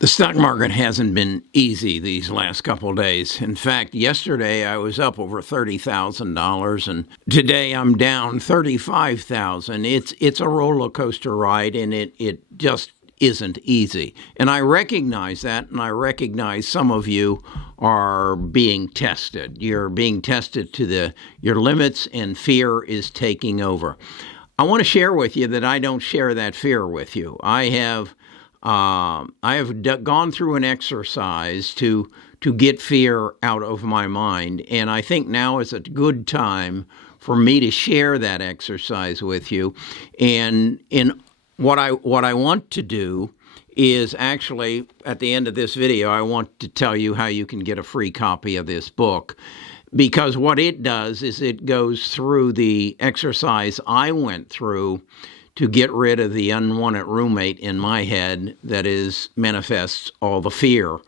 The stock market hasn't been easy these last couple of days. In fact, yesterday I was up over $30,000 and today I'm down 35,000. It's a roller coaster ride and it just isn't easy. And I recognize that, and I recognize some of you are being tested. You're being tested to your limits, and fear is taking over. I want to share with you that I don't share that fear with you. I have gone through an exercise to get fear out of my mind, and I think now is a good time for me to share that exercise with you. And what I want to do is actually, at the end of this video, I want to tell you how you can get a free copy of this book. Because what it does is it goes through the exercise I went through to get rid of the unwanted roommate in my head that manifests all the fear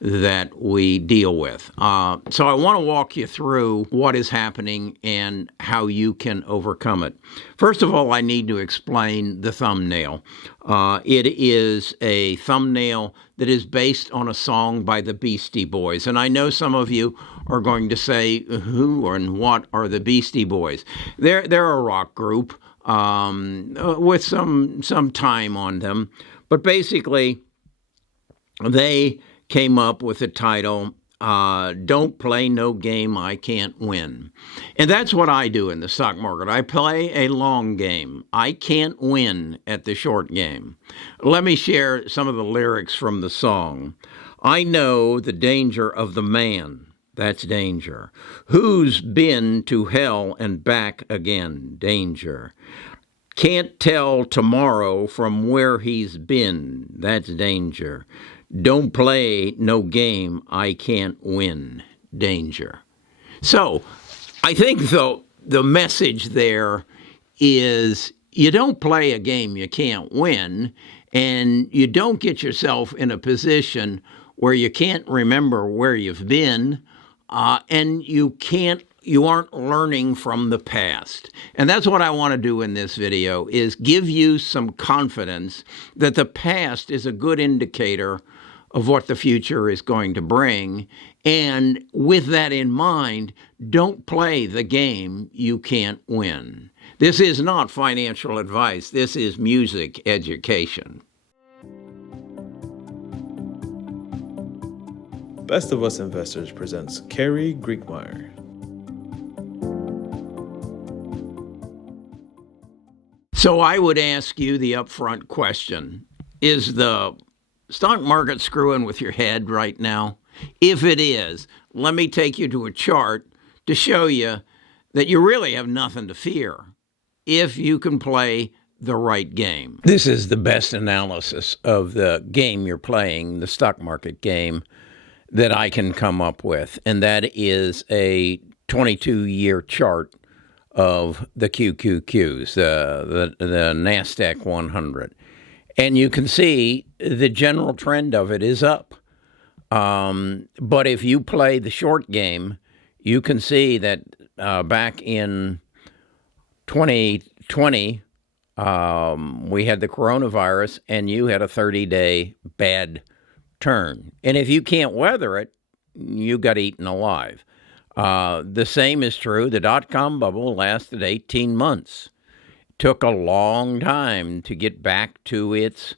that we deal with. So I want to walk you through what is happening and how you can overcome it. First of all, I need to explain the thumbnail. It is a thumbnail that is based on a song by the Beastie Boys. And I know some of you are going to say, who and what are the Beastie Boys? They're a rock group with some time on them. But basically, they came up with the title, Don't Play No Game I Can't Win. And that's what I do in the stock market. I play a long game. I can't win at the short game. Let me share some of the lyrics from the song. I know the danger of the man. That's danger. Who's been to hell and back again? Danger. Can't tell tomorrow from where he's been. That's danger. Don't play no game I can't win. Danger. So I think, though, the message there is you don't play a game you can't win, and you don't get yourself in a position where you can't remember where you've been, and you aren't learning from the past. And that's what I want to do in this video, is give you some confidence that the past is a good indicator of what the future is going to bring. And with that in mind, don't play the game you can't win. This is not financial advice. This is music education. Best of Us Investors presents Carrie Griegmeyer. So I would ask you the upfront question, is the stock market screwing with your head right now? If it is, let me take you to a chart to show you that you really have nothing to fear if you can play the right game. This is the best analysis of the game you're playing, the stock market game, that I can come up with. And that is a 22-year chart of the QQQs, the NASDAQ 100. And you can see the general trend of it is up. But if you play the short game, you can see that back in 2020, we had the coronavirus, and you had a 30-day bad turn. And if you can't weather it, you got eaten alive. The same is true. The dot-com bubble lasted 18 months. Took a long time to get back to its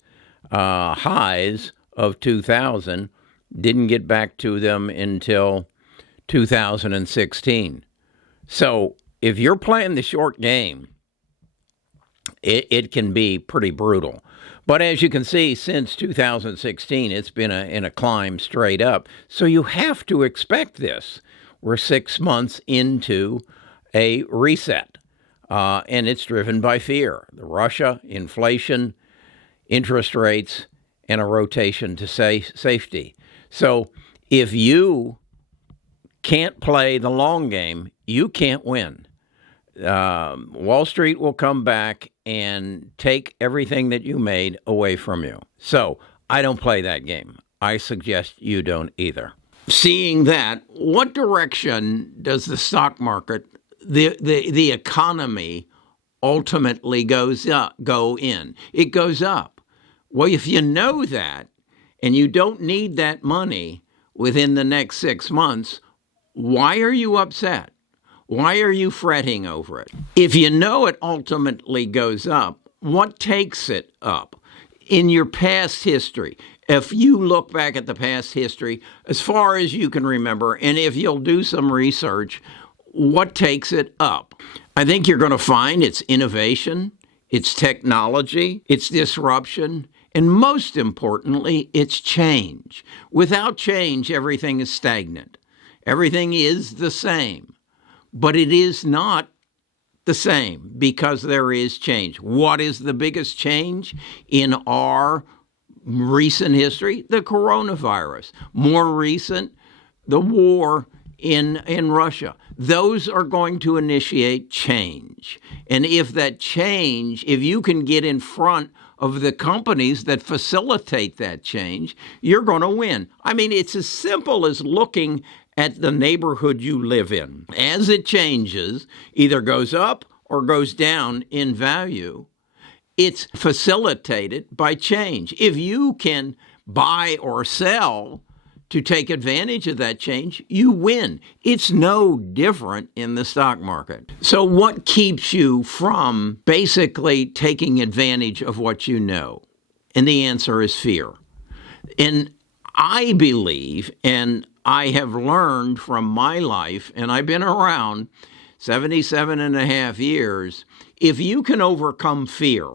highs of 2000. Didn't get back to them until 2016. So if you're playing the short game, it can be pretty brutal. But as you can see, since 2016, it's been in a climb straight up. So you have to expect this. We're 6 months into a reset. And it's driven by fear. The Russia, inflation, interest rates, and a rotation to safety. So if you can't play the long game, you can't win. Wall Street will come back and take everything that you made away from you. So I don't play that game. I suggest you don't either. Seeing that, what direction does the stock market, the economy ultimately go in? It goes up. Well, if you know that, and you don't need that money within the next 6 months, why are you upset? Why are you fretting over it? If you know it ultimately goes up, what takes it up? In your past history, if you look back at the past history, as far as you can remember, and if you'll do some research, what takes it up? I think you're going to find it's innovation, it's technology, it's disruption, and most importantly, it's change. Without change, everything is stagnant. Everything is the same, but it is not the same because there is change. What is the biggest change in our recent history? The coronavirus. More recent, the war in Russia. Those are going to initiate change. And if that change, if you can get in front of the companies that facilitate that change, you're going to win. I mean, it's as simple as looking at the neighborhood you live in. As it changes, either goes up or goes down in value, it's facilitated by change. If you can buy or sell to take advantage of that change, you win. It's no different in the stock market. So what keeps you from basically taking advantage of what you know? And the answer is fear. And I believe, and I have learned from my life, and I've been around 77 and a half years, if you can overcome fear,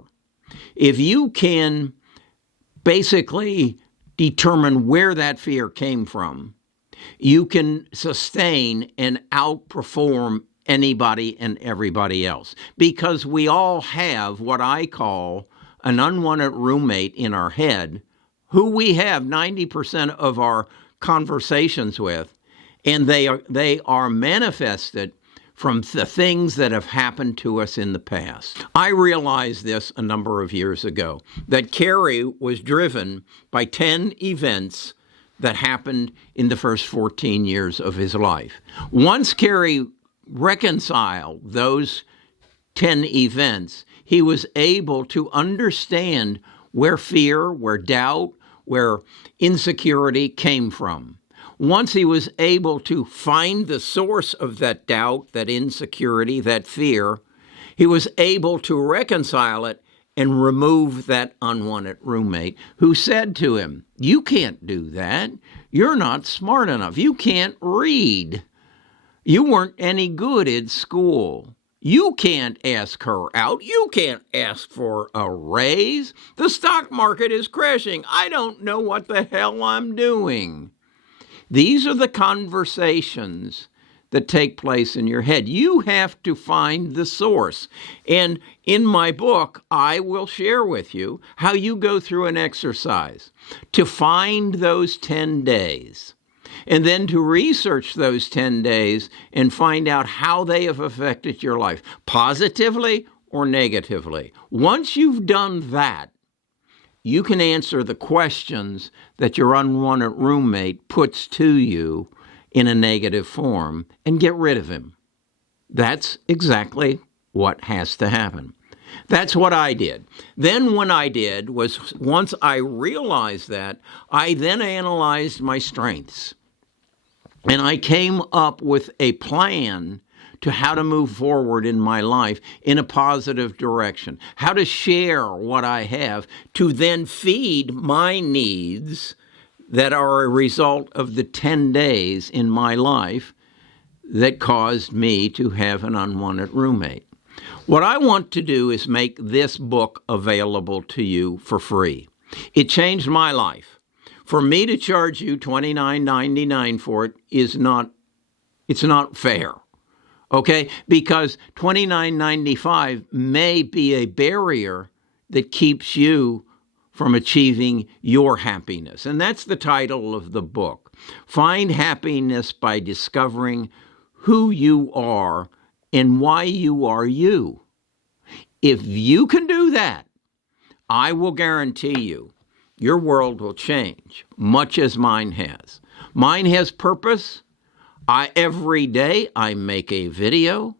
if you can basically determine where that fear came from, you can sustain and outperform anybody and everybody else. Because we all have what I call an unwanted roommate in our head, who we have 90% of our conversations with, and they are manifested from the things that have happened to us in the past. I realized this a number of years ago, that Carey was driven by 10 events that happened in the first 14 years of his life. Once Carey reconciled those 10 events, he was able to understand where fear, where doubt, where insecurity came from. Once he was able to find the source of that doubt, that insecurity, that fear, he was able to reconcile it and remove that unwanted roommate who said to him, "You can't do that. You're not smart enough. You can't read. You weren't any good at school. You can't ask her out. You can't ask for a raise. The stock market is crashing. I don't know what the hell I'm doing." These are the conversations that take place in your head. You have to find the source. And in my book, I will share with you how you go through an exercise to find those 10 days, and then to research those 10 days and find out how they have affected your life, positively or negatively. Once you've done that, you can answer the questions that your unwanted roommate puts to you in a negative form and get rid of him. That's exactly what has to happen. That's what I did. Then what I did was, once I realized that, I then analyzed my strengths. And I came up with a plan to how to move forward in my life in a positive direction, how to share what I have to then feed my needs that are a result of the 10 days in my life that caused me to have an unwanted roommate. What I want to do is make this book available to you for free. It changed my life. For me to charge you $29.99 for it it's not fair. Okay, because $29.95 may be a barrier that keeps you from achieving your happiness. And that's the title of the book. Find happiness by discovering who you are and why you are you. If you can do that, I will guarantee you your world will change, much as mine has. Mine has purpose. Every day I make a video.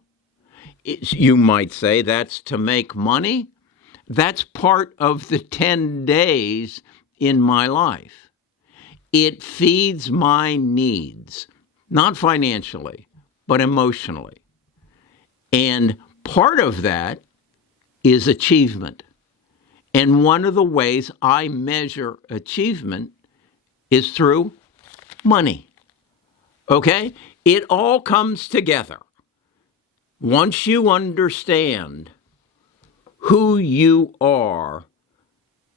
You might say that's to make money. That's part of the 10 days in my life. it feeds my needs, not financially, but emotionally. And part of that is achievement. And one of the ways I measure achievement is through money. Okay? It all comes together. Once you understand who you are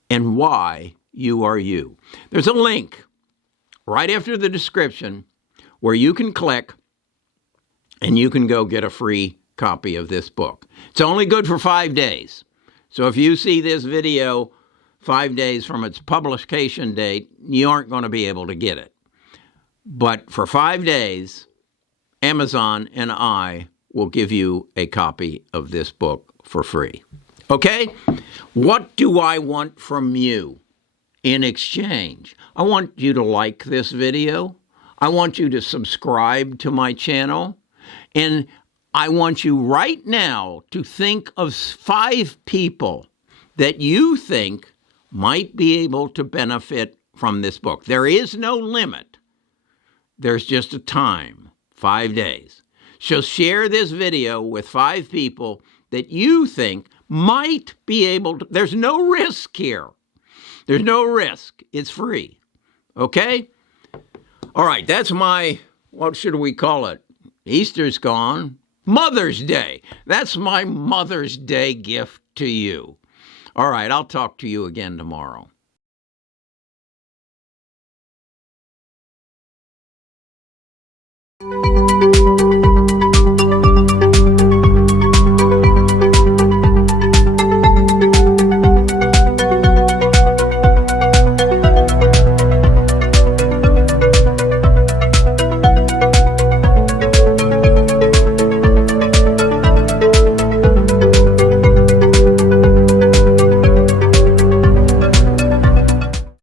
and why you are you. There's a link right after the description where you can click and you can go get a free copy of this book. It's only good for 5 days. So if you see this video 5 days from its publication date, you aren't going to be able to get it. But for 5 days, Amazon and I will give you a copy of this book for free. Okay? What do I want from you in exchange? I want you to like this video. I want you to subscribe to my channel. And I want you right now to think of 5 people that you think might be able to benefit from this book. There is no limit. There's just a time, 5 days. So share this video with 5 people that you think might be able to. There's no risk here. There's no risk. It's free. Okay? All right, that's my, what should we call it? Easter's gone. Mother's Day. That's my Mother's Day gift to you. All right, I'll talk to you again tomorrow.